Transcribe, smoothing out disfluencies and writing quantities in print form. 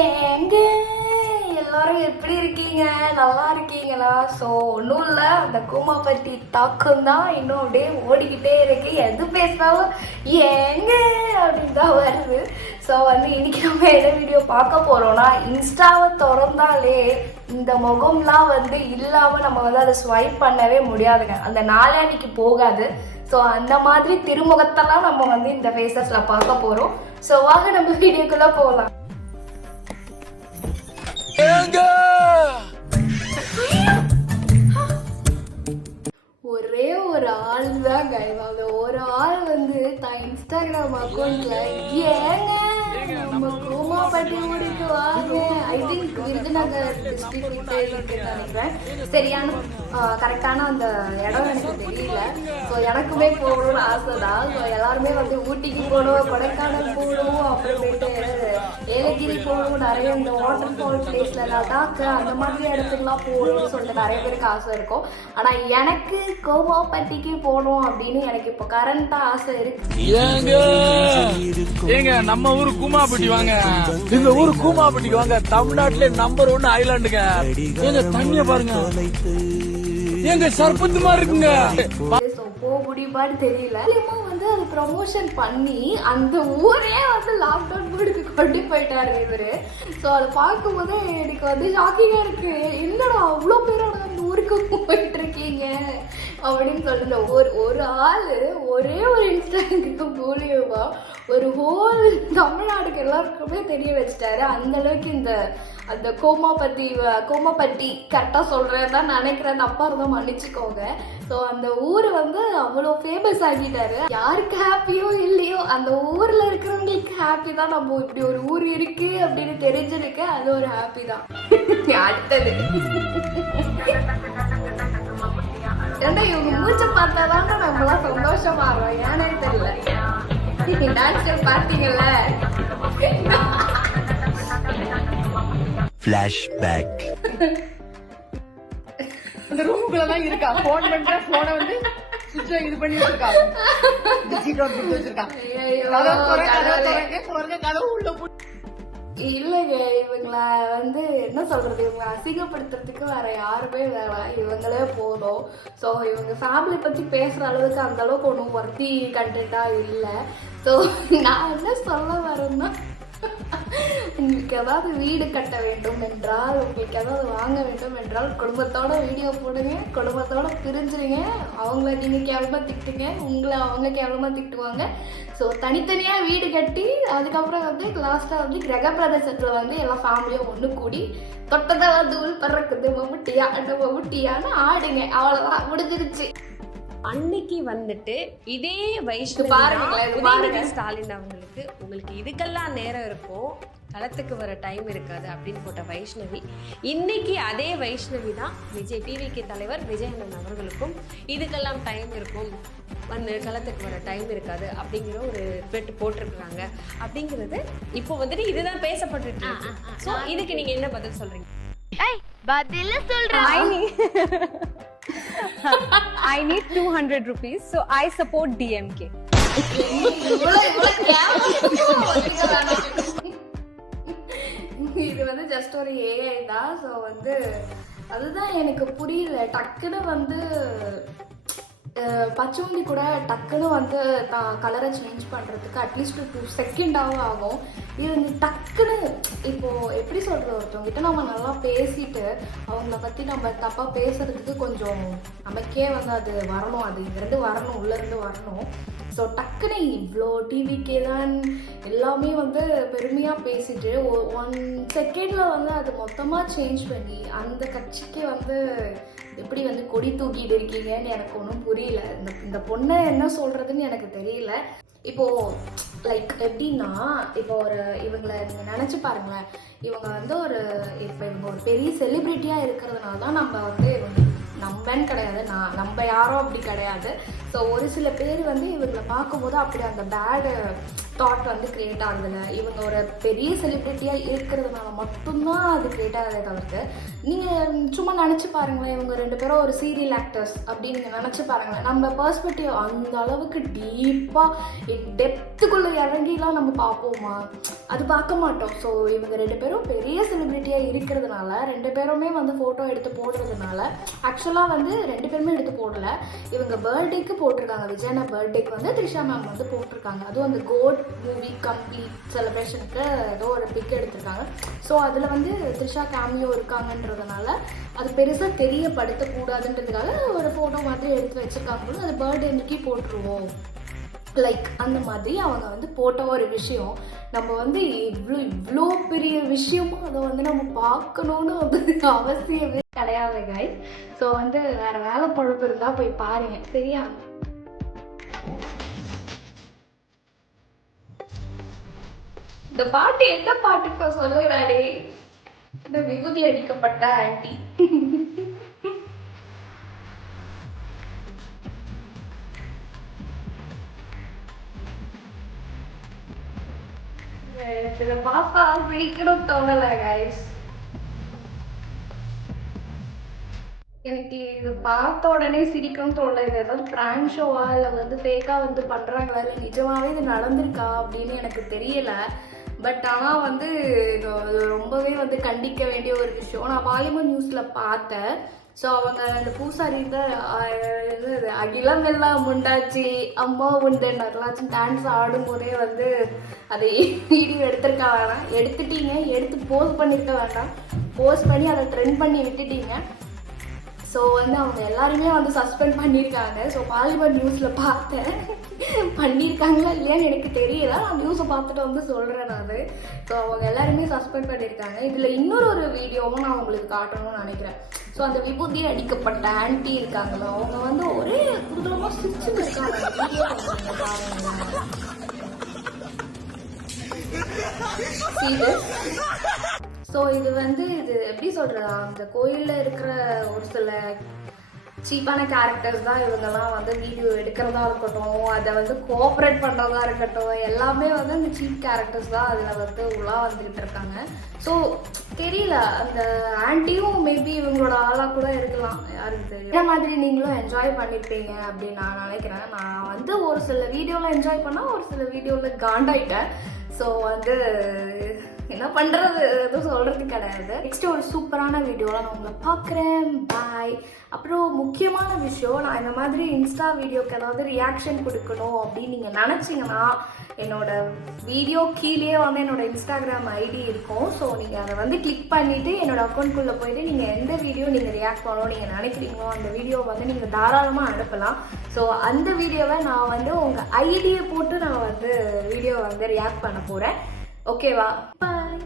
ஏங்க எல்லாரும் எப்படி இருக்கீங்க? நல்லா இருக்கீங்களா? ஸோ ஒன்றும் இல்லை, அந்த கூமாப்பட்டி தாக்கம் தான் இன்னும் அப்படியே ஓடிக்கிட்டே இருக்கு. எது பேசினாலும் ஏங்க அப்படின்னு தான் வருது. ஸோ இன்னைக்கு நம்ம என்ன வீடியோ பார்க்க போறோம்னா, இன்ஸ்டாவை திறந்தாலே இந்த முகம்லாம் இல்லாமல் நம்ம அதை ஸ்வைப் பண்ணவே முடியாதுங்க. அந்த நாளைக்கு போகாது. ஸோ அந்த மாதிரி திருமுகத்தெல்லாம் நம்ம இந்த ஃபேஸஸில் பார்க்க போகிறோம். ஸோ வாங்க நம்ம வீடியோக்குள்ளே போகலாம். ஒரே ஒரு ஆள் தான் கைவாங்க. ஒரு ஆள் தான் இன்ஸ்டாகிராம் அக்கௌண்ட்ல ஏங்க நம்ம கூமாப்பட்டி ஊருக்கு வாங்க, ஐ திங்க் விருதுநகர் டிஸ்ட்ரிக்ட் நினைக்கிறேன். சரியான கரெக்டான அந்த இடம் எனக்கு தெரியல. ஸோ எனக்குமே போகணும்னு ஆசை தான். ஸோ எல்லாருமே ஊட்டிக்கு போகணும், கொடைக்கானல் போகணும், அப்புறமேட்டு ஏலகிரி போகணும், நிறைய இந்த வாட்டர் ஃபால் பிளேஸ்ல லடாக்கு அந்த மாதிரி இடத்துக்குலாம் போகணும்னு சொல்லிட்டு நிறைய பேருக்கு ஆசை இருக்கும். ஆனா எனக்கு கூமாப்பட்டிக்கு போகணும் அப்படின்னு எனக்கு இப்போ கரண்டா ஆசை இருக்கு. நம்ம ஊரு கூமாப்பட்டி வாங்க, இந்த ஊரு கூமாப்பட்டிக்கு வாங்க. தமிழ்நாட்டுல நம்பர் 1 ஐலாண்டுங்க. எங்க தண்ணிய பாருங்க, எங்க சர்பத்து மாதிரி இருக்குங்க. போக முடியுமான்னு தெரியல. அது ப்ரமோஷன் பண்ணி அந்த ஊரே லாக்டவுன் போர்டுக்கு கொண்டு போயிட்டாரு இவரு. ஸோ அதை பார்க்கும்போது எனக்கு ஷாக்கிங்கா இருக்கு. என்னடா அவ்வளோ பேரோட அந்த ஊருக்கு போயிட்டு இருக்கீங்க அப்படின்னு சொல்லுங்க. ஒரு ஆள் ஒரே ஒரு இன்ஸ்டாகிராம் மூலியமா ஒரு ஹோல் தமிழ்நாடுக்கு எல்லாருக்குமே தெரிய வச்சுட்டாரு. அந்த அளவுக்கு அந்த கோமாப்பட்டி கரெக்டாக சொல்கிறேன் தான் நினைக்கிறேன், தப்பா இருந்தால் மன்னிச்சுக்கோங்க. ஸோ அந்த ஊர் அவ்வளோ ஃபேமஸ் ஆகிட்டாரு. யாருக்கு ஹாப்பியோ இல்லையோ அந்த ஊரில் இருக்கிறவங்களுக்கு ஹாப்பி தான். நம்ம இப்படி ஒரு ஊர் இருக்கு அப்படின்னு தெரிஞ்சிருக்கு, அது ஒரு ஹாப்பி தான். அடுத்தது ஏன்னா இவங்க மூச்சை பார்த்தாதான் நம்மளாம் சந்தோஷமாகறோம். ஏன்னே தெரியல. டான்ஸ் பார்த்தீங்கல்ல, ஃபிளாஷ்பேக். அந்த ரூமுக்குள்ள தான் இருக்கா. போன் பண்ற போனை சுவிட்ச் இது பண்ணி வச்சிருக்கா, சீட் அவுட் பண்ணி வச்சிருக்கா. கதவு உள்ள இல்லைங்க. இவங்களை என்ன சொல்றது, இவங்க அசிங்கப்படுத்துறதுக்கு வேற யாருமே வேணாம், இவங்களே போதும். ஸோ இவங்க ஃபேமிலி பத்தி பேசுற அளவுக்கு அந்த அளவுக்கு ஒன்றும் ஒர்த்தி கண்டென்ட்டா இல்லை. ஸோ நான் என்ன சொல்ல வரேன்னா, உங்களுக்கு ஏதாவது வீடு கட்ட வேண்டும் என்றால், உங்களுக்கு ஏதாவது வாங்க வேண்டும் என்றால் குடும்பத்தோட வீடியோ போடுங்க, குடும்பத்தோட பிரிஞ்சுருங்க. அவங்கள நீங்கள் கேவலமாக திட்டுங்க, உங்களை அவங்க கேவலமாக திட்டுவாங்க. ஸோ தனித்தனியாக வீடு கட்டி அதுக்கப்புறம் லாஸ்ட்டாக கிரகப்பிரதேசத்தில் எல்லா ஃபேமிலியும் ஒன்று கூடி தொட்டதெல்லாம் தூள் பறக்குது மம்முட்டியா அந்த மம்முட்டியான்னு ஆடுங்க. அவ்வளோதான், முடிஞ்சிருச்சு. அன்னைக்கு இதே வைஷ்ணவி ஸ்டாலின் அவங்களுக்கு, உங்களுக்கு இதுக்கெல்லாம் நேரம் இருக்கும், களத்துக்கு வர டைம் இருக்காது அப்படின்னு போட்ட வைஷ்ணவி, இன்னைக்கு அதே வைஷ்ணவி தான் விஜய் டிவிக்கு தலைவர் விஜய் அண்ணன் அவர்களுக்கும் இதுக்கெல்லாம் டைம் இருக்கும், களத்துக்கு வர டைம் இருக்காது அப்படிங்கிற ஒரு ட்வீட் போட்டிருக்கிறாங்க. அப்படிங்கிறது இப்போ இதுதான் பேசப்பட்டு. ஸோ இதுக்கு நீங்க என்ன பதில் சொல்றீங்க? பதில் சொல்றேன். I need 200 rupees, so I support DMK. இது ஜஸ்ட் ஒரு ஏஐ தான். ஸோ அதுதான் எனக்கு புரியல. டக்குன்னு பச்சோந்தி கூட டக்குன்னு தான் கலரை சேஞ்ச் பண்ணுறதுக்கு அட்லீஸ்ட் 2 செகண்டாகவும் ஆகும். இது டக்குன்னு இப்போது எப்படி சொல்கிறது, ஒருத்தவங்கிட்ட நம்ம நல்லா பேசிட்டு அவங்கள பற்றி நம்ம தப்பாக பேசுறதுக்கு கொஞ்சம் நமக்கே அது வரணும், அது இங்கேருந்து வரணும், உள்ளேருந்து வரணும். ஸோ டக்குன்னு இவ்வளோ டிவிக்கே தான் எல்லாமே பெருமையாக பேசிட்டு 1 செகண்டில் அது மொத்தமாக சேஞ்ச் பண்ணி அந்த கட்சிக்கு எப்படி கொடி தூக்கிட்டு இருக்கீங்கன்னு எனக்கு ஒன்றும் புரியல. இந்த பொண்ணை என்ன சொல்கிறதுன்னு எனக்கு தெரியல. இப்போது லைக் எப்படின்னா, இப்போ இவங்களை நீங்கள் நினச்சி பாருங்களேன். இவங்க இவங்க ஒரு பெரிய செலிப்ரிட்டியாக இருக்கிறதுனால தான் நம்ம நம்பன்னு கிடையாது, நம்ம யாரும் அப்படி கிடையாது. ஸோ ஒரு சில பேர் இவங்களை பார்க்கும்போது அப்படி அந்த பேடு தாட் வந்து கிரியேட் ஆகுதுல்ல. இவங்க ஒரு பெரிய செலிப்ரிட்டியாக இருக்கிறதுனால மட்டும்தான் அது கிரியேட் ஆகுதே தவிர்த்து நீங்கள் சும்மா நினச்சி பாருங்களேன், இவங்க 2 பேரும் ஒரு சீரியல் ஆக்டர்ஸ் அப்படின்னு நீங்கள் நினச்சி பாருங்களேன். நம்ம பெர்ஸ்பெக்டிவ் அந்த அளவுக்கு டீப்பாக டெப்த்துக்குள்ளே இறங்கிலாம் நம்ம பார்ப்போமா? அது பார்க்க மாட்டோம். ஸோ இவங்க 2 பேரும் பெரிய செலிப்ரிட்டியாக இருக்கிறதுனால 2 பேருமே வந்து ஃபோட்டோ எடுத்து போடுறதுனால, ஆக்சுவலாக வந்து 2 பேருமே எடுத்து போடலை, இவங்க பர்த்டேக்கு போட்டிருக்காங்க. விஜயனா பர்த்டேக்கு வந்து த்ரிஷா மேம் வந்து போட்டிருக்காங்க. அதுவும் அந்த கோட் மூவி கம்ப்ளீட் செலிப்ரேஷனுக்கு ஏதோ ஒரு பிக் எடுத்திருக்காங்க. ஸோ அதில் வந்து த்ரிஷா கேமியோ இருக்காங்கன்றதுனால அது பெருசாக தெரியப்படுத்தக்கூடாதுன்றதுக்காக ஒரு ஃபோட்டோ மாதிரி எடுத்து வச்சுருக்காங்க. அது பர்த்டே அன்னைக்கு போட்டுருவோம் லைக் அந்த மாதிரி அவங்க வந்து போட்ட ஒரு விஷயம். நம்ம வந்து இவ்வளோ பெரிய விஷயமும் அதை வந்து நம்ம பார்க்கணுன்னு வந்து அவசியமே கிடையாது கைஸ். ஸோ வந்து வேறு வேலை பொழப்பு இருந்தால் போய் பாருங்க, சரியா? இந்த பாட்டு என்ன பாட்டுக்கு சொல்லுறாரே, இந்த விபூதி அடிக்கப்பட்ட ஆண்டி. இதை பார்த்தா சிரிக்கணும் தோணல கைஸ். எனக்கு இது பார்த்த உடனே சிரிக்கணும்னு தோணல. இது ஏதாவது பிராங்க் ஷோவா இல்லை வந்து ஃபேக்காக வந்து பண்ணுறாங்களா இல்லை நிஜமாவே இது நடந்திருக்கா அப்படின்னு எனக்கு தெரியல. பட் ஆனால் வந்து இது ரொம்பவே வந்து கண்டிக்க வேண்டிய ஒரு விஷயம். நான் பாலிமர் நியூஸில் பார்த்தேன். ஸோ அவங்க அந்த பூசாரி தான் அகிலம் எல்லாம் முண்டாச்சு அம்மா உண்டு நல்லாச்சும் டான்ஸ் ஆடும்போதே வந்து அதை வீடியோ எடுத்திருக்க வேணாம். எடுத்துட்டீங்க, எடுத்து போஸ்ட் பண்ணியிருக்க வேண்டாம். போஸ்ட் பண்ணி அதை ட்ரெண்ட் பண்ணி விட்டுட்டீங்க. ஸோ வந்து அவங்க எல்லாருமே வந்து சஸ்பெண்ட் பண்ணியிருக்காங்க. ஸோ பாலிமர் நியூஸில் பார்த்தேன். பண்ணியிருக்காங்களா இல்லையான்னு எனக்கு தெரியல, நான் நியூஸை பார்த்துட்டு வந்து சொல்கிறேன் நான். ஸோ அவங்க எல்லாருமே சஸ்பெண்ட் பண்ணியிருக்காங்க. இதில் இன்னொரு வீடியோவும் நான் உங்களுக்கு காட்டணும்னு நினைக்கிறேன். ஸோ அந்த விபூதி அடிக்கப்பட்ட ஆன்டி இருக்காங்களா, அவங்க வந்து ஒரே குடும்பமாக சிரிச்சுட்டு இருக்காங்க. ஸோ இது வந்து இது எப்படி சொல்கிறதா, அந்த கோயிலில் இருக்கிற ஒரு சில சீப்பான கேரக்டர்ஸ் தான் இவங்கெல்லாம் வந்து வீடியோ எடுக்கிறதா இருக்கட்டும், அதை வந்து கோஆப்ரேட் பண்ணுறதா இருக்கட்டும், எல்லாமே வந்து அந்த சீப் கேரக்டர்ஸ் தான் அதில் வந்து உள்ளா வந்துக்கிட்டு இருக்காங்க. ஸோ தெரியல, அந்த ஆன்ட்டியும் மேபி இவங்களோட ஆளாக கூட இருக்கலாம், யாருக்கு தெரியும். இந்த மாதிரி நீங்களும் என்ஜாய் பண்ணியிருப்பீங்க அப்படின்னு நான் நினைக்கிறேன். நான் வந்து ஒரு சில வீடியோவில் என்ஜாய் பண்ணால் ஒரு சில வீடியோவில் காண்டாயிட்டேன். ஸோ வந்து என்ன பண்ணுறது, எதுவும் சொல்கிறது கிடையாது. நெக்ஸ்ட் ஒரு சூப்பரான வீடியோவில் நான் உங்களை பார்க்குறேன். பாய். அப்புறம் முக்கியமான விஷயம், நான் இந்த மாதிரி இன்ஸ்டா வீடியோக்கு ஏதாவது ரியாக்ஷன் கொடுக்கணும் அப்படின்னு நீங்கள் நினச்சிங்கன்னா என்னோடய வீடியோ கீழே வந்து என்னோடய இன்ஸ்டாகிராம் ஐடி இருக்கும். ஸோ நீங்கள் அதை வந்து கிளிக் பண்ணிவிட்டு என்னோடய அக்கௌண்ட்குள்ளே போயிட்டு நீங்கள் எந்த வீடியோ நீங்கள் ரியாக்ட் பண்ணணும் நீங்கள் நினைக்கிறீங்களோ அந்த வீடியோ வந்து நீங்கள் தாராளமாக அனுப்பலாம். ஸோ அந்த வீடியோவை நான் வந்து உங்கள் ஐடியை போட்டு நான் வந்து வீடியோ வந்து ரியாக்ட் பண்ண போகிறேன். ஓகேவா? பாய்.